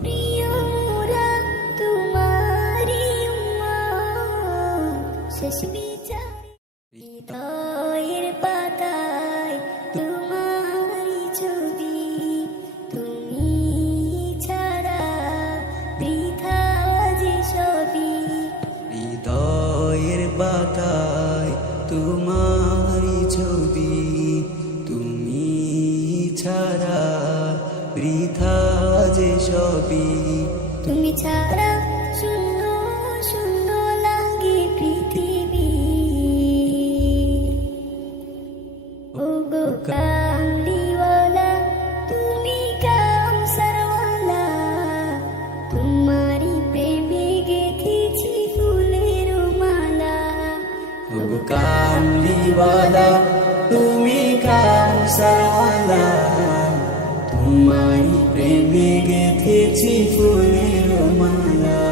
প্রিয় মোরা তোমারি উম্মত, শেষ বিচারে হৃদয়ের পাতায় তোমারি ছবি, তুমি ছাড়া বৃথা যে সবই। হৃদয়ের পাতায় তোমারি ছবি, তুমি ছাড়া বৃথা যে সবই। তুমি ছাড়া শূন্য শূন্য লাগে পৃথিবী। ওগো কামলিওয়ালা তুমি কাউসারওয়ালা, তোমারি প্রেমে গেঁথেছি ফুলের মালা। ওগো কামলিওয়ালা তুমি কাউসারওয়ালা, তোমারি প্রেমে গেঁথেছি ফুলের মালা।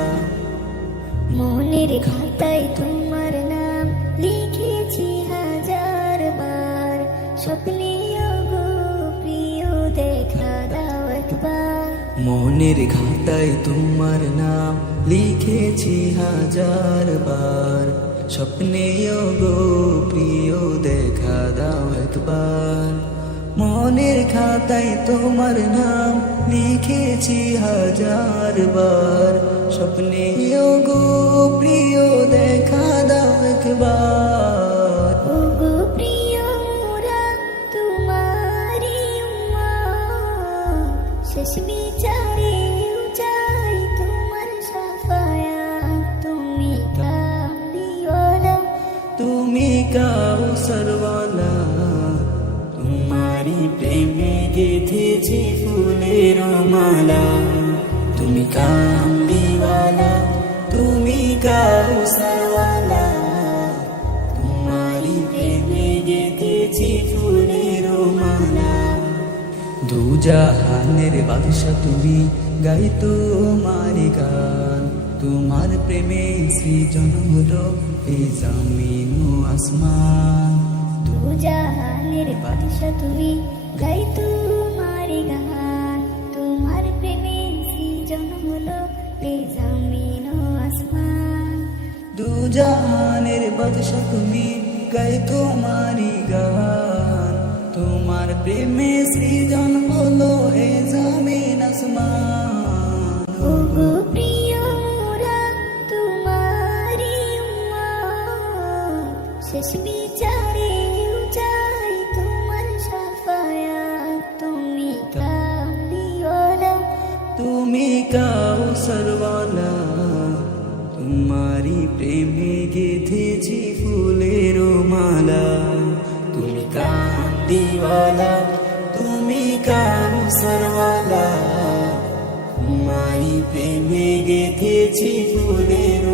মনের খাতায় তোমার নাম লিখেছি হাজার বার, স্বপ্নে ওগো প্রিয় দেখা দাও একবার। মনের খাতায় তোমার নাম লিখেছি হাজার বার, স্বপ্নে গো প্রিয় দেখা দাও একবার। মনের খাতায় তোমার নাম লিখেছি হাজার বার, স্বপ্নে গো প্রিয় দেখা দাও একবার। ওগো প্রিয় মোরা তোমারি উম্মত, শেষ বিচারে চাই তোমার শাফায়াত। তুমি কামলিওয়ালা তুমি কাউসারওয়ালা, তোমারি প্রেমে গেঁথেছি ফুলের মালা। তুমি কামলিওয়ালা তুমি কাউসারওয়ালা, তোমারি প্রেমে গেঁথেছি ফুলের মালা। দু জাহানের বাদশা তুমি, গাই তোমারি গান। তোমার প্রেমে সৃজন হলো এই জমিন ও আসমান। দু জাহানের বাদশা তুমি, গাই তোমারি গান। তোমার প্রেমে সৃজন হলো এই জমিন ও আসমান। দু জাহানের বাদশা তুমি, গাই তোমারি গান। তোমার প্রেমে সৃজন হলো এ জমিন আসমান। ওগো প্রিয় মোরা তোমারি উম্মত, শেষ বিচারে চাই তোমার শাফায়াত। তুমি কামলিওয়ালা তুমি কাউসারওয়ালা, তোমারি প্রেমে গেঁথেছি ফুলের মালা। তুমি কামলিওয়ালা তুমি কাউসারওয়ালা, তোমারি প্রেমে গেঁথেছি ফুলের